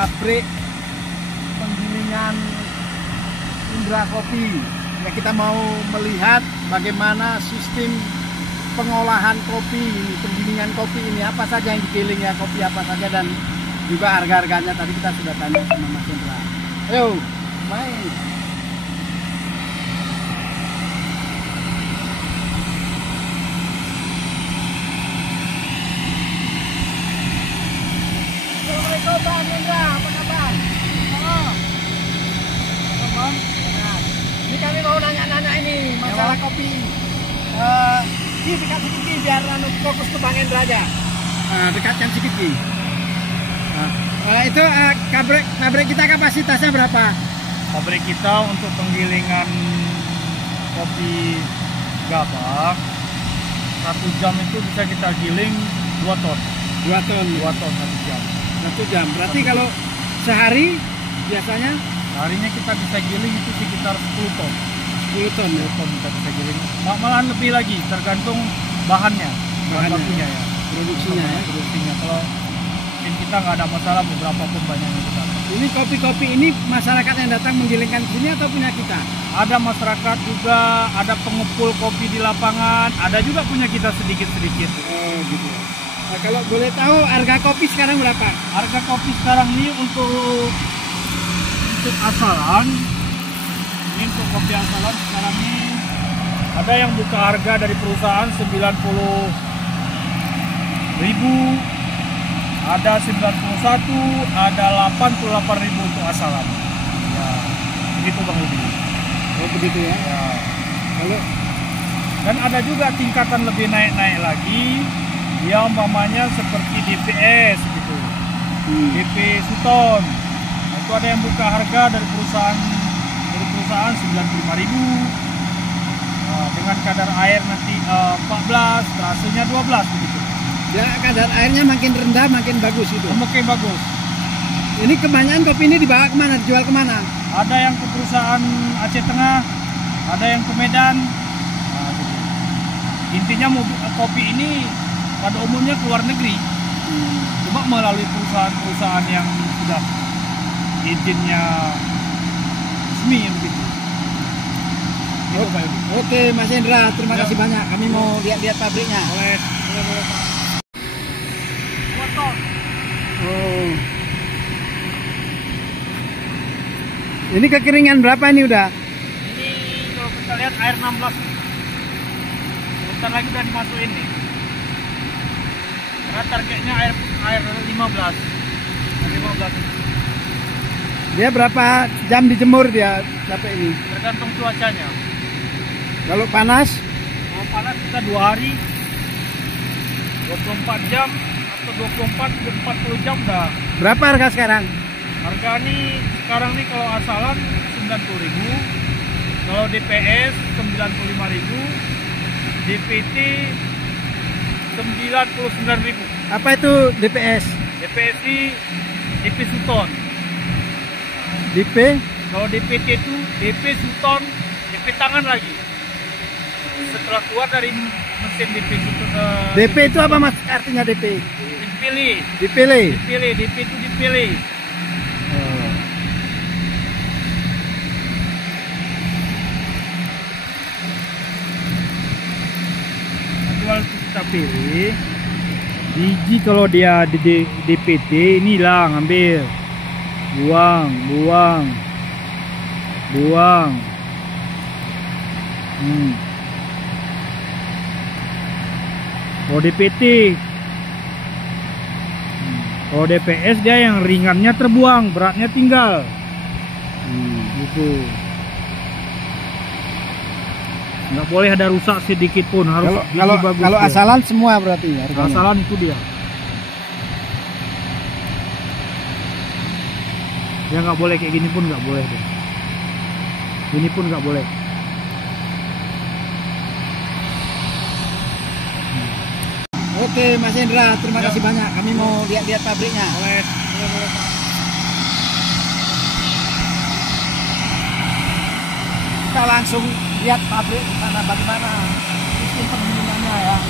pabrik penggilingan Indra Kopi. Ya, kita mau melihat bagaimana sistem pengolahan kopi ini, penggilingan kopi ini, apa saja yang digiling ya, kopi apa saja, dan juga harga-harganya tadi kita sudah tanya sama Mas Indra. Ayo, main. Assalamualaikum Bang Indra, apa kabar? Oh. Bang. Nah, ini kami mau nanya-nanya ini masalah kopi. Dekat sedikit biar fokus ke Bang Indra aja. Dekatkan sedikit. Itu pabrik kita kapasitasnya berapa? Pabrik kita untuk penggilingan kopi gabak 1 jam itu bisa kita giling 2 ton. 2 ton 1 jam. 1 jam. Berarti kalau sehari biasanya harinya kita bisa giling itu sekitar 10 ton. 10 ton ya? 10 ton kita bisa giling. Malahan lebih lagi, tergantung bahannya, bahan bakunya ya. Produksinya ya? Produksinya. Kalau mungkin kita nggak ada masalah, beberapa pun banyaknya kita. Ini kopi-kopi ini masyarakat yang datang menggilingkan sini atau punya kita? Ada masyarakat juga, ada pengepul kopi di lapangan, ada juga punya kita sedikit-sedikit. Oh gitu. Nah, kalau boleh tahu harga kopi sekarang berapa? Harga kopi sekarang ini untuk asalan, ini untuk kopi asalan sekarang ini ada yang buka harga dari perusahaan 90.000, ada 91, ada 88.000 untuk asalan. Ya, begitu Bang Budi. Oh begitu ya? Ya. Kalau dan ada juga tingkatan lebih naik-naik lagi, ya umpamanya seperti DPS gitu, DP Suton. Nah, itu ada yang buka harga dari perusahaan 95.000. Nah, dengan kadar air nanti 14, terasanya 12 begitu. ya kadar airnya makin rendah makin bagus itu. Makin bagus. Ini kebanyakan kopi ini dibawa kemana? Dijual kemana? Ada yang ke perusahaan Aceh Tengah, ada yang ke Medan. Nah, gitu. Intinya kopi ini pada umumnya keluar negeri, cuma melalui perusahaan-perusahaan yang sudah izinnya resmi begitu. Gitu, Pak Yudi. Oke Mas Indra, terima kasih banyak. Kami mau lihat-lihat pabriknya. Boleh Pak. 2 ton. Oh. Ini kekeringan berapa ini udah? Ini kalau kita lihat air 16. Bentar lagi udah dimasukin nih. Karena targetnya air 15. 15. Dia berapa jam dijemur dia capek ini? Tergantung cuacanya. Kalau panas? Kalau panas kita 2 hari, 24 jam atau 24-40 jam dah. Berapa harga sekarang? Harga nih sekarang nih kalau asalan 90.000, kalau DPS 95.000, DPT 99.000. Apa itu DPS? DPS ini DP Suton. DP? Kalau DPT itu DP Suton, DP tangan lagi. Setelah keluar dari mesin DP Suton. DP itu apa Mas? Artinya DP? Dipilih. Dipilih? Dipilih, DP itu dipilih. Oh. Nanti waktu kita pilih biji, kalau dia di DPT inilah ngambil, buang. Kalau DPT, kalau DPS dia yang ringannya terbuang, beratnya tinggal. Gitu. Nggak boleh ada rusak sedikit pun, harus bagus. Kalau asalan semua berarti ya? Asalan itu dia. Ya nggak boleh kayak gini pun nggak boleh deh. Ini pun nggak boleh. Oke Mas Indra, terima kasih banyak. Kami mau lihat-lihat pabriknya. Boleh. Kita langsung lihat pabrik sana bagaimana sistem penggilingannya ya.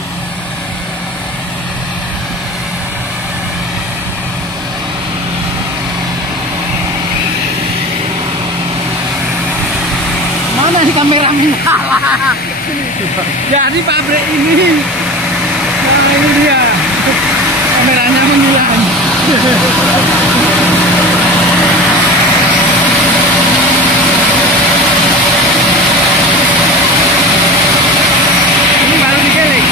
Mana nih kamera menyala? Jadi pabrik ini, nah ini dia kameranya menghilang. Ini baru digiling.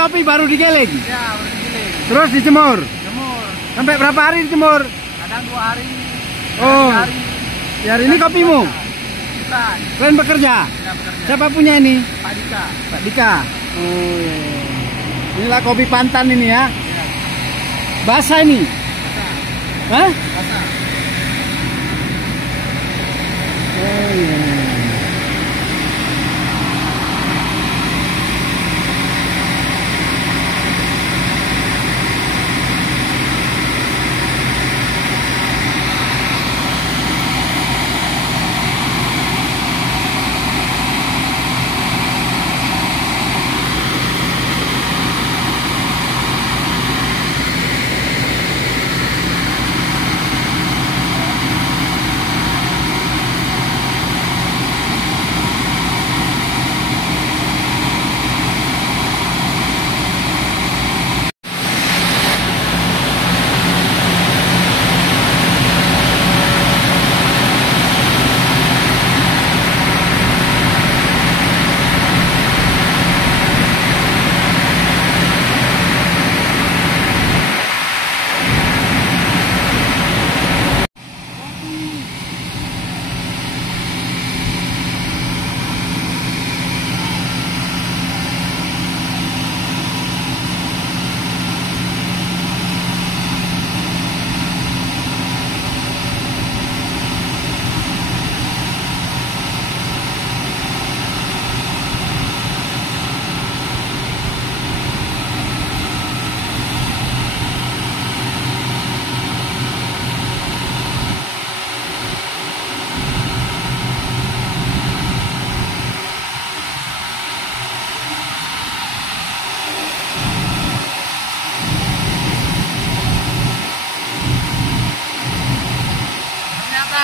Kopi baru digiling? Ya, baru digiling. Terus dijemur? Jemur. Sampai berapa hari dijemur? Kadang 2 hari. Oh. Hari. Ya, ini kopimu? Bukan. Kalian bekerja? Tidak bekerja. Siapa punya ini? Pak Dika. Pak Dika. Oh iya. Inilah kopi pantan ini ya. Ya. Basah ini? Basah. Hah? Basah. Oh iya.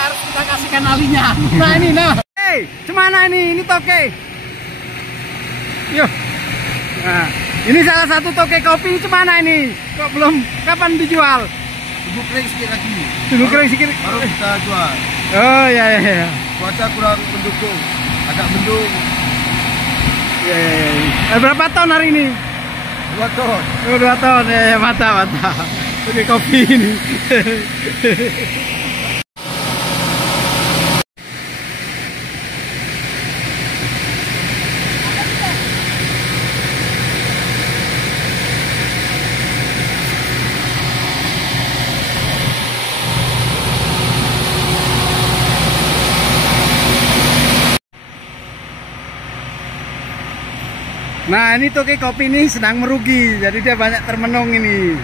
harus kita kasihkan alinya. Nah ini, nah. Hey, cemana ini? Ini toke. Yuk. Nah, ini salah satu toke kopi. Ini cemana ini? Kok belum? Kapan dijual? Tunggu kering sedikit lagi. Tunggu kering sedikit. Baru kita jual. Oh ya ya ya. Cuaca kurang mendukung, agak mendung. Ya, ya, ya. Berapa ton hari ini? 2 ton. Oh, 2 ton. Ya, mantap, mantap. Oke, kopi ini. Nah ini toke kopi ini sedang merugi, jadi dia banyak termenung ini.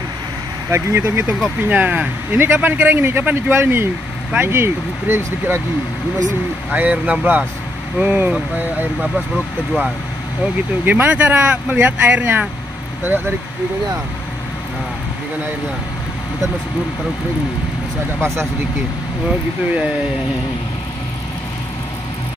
Lagi ngitung-ngitung kopinya. Ini kapan kering ini? Kapan dijual ini? Pagi. Tunggu kering sedikit lagi. Ini masih air 16. Oh. Sampai air 15 baru kita jual. Oh gitu. Gimana cara melihat airnya? Kita lihat dari ininya. Nah, dengan airnya. Kita masih belum terlalu kering nih. Masih agak basah sedikit. Oh gitu ya.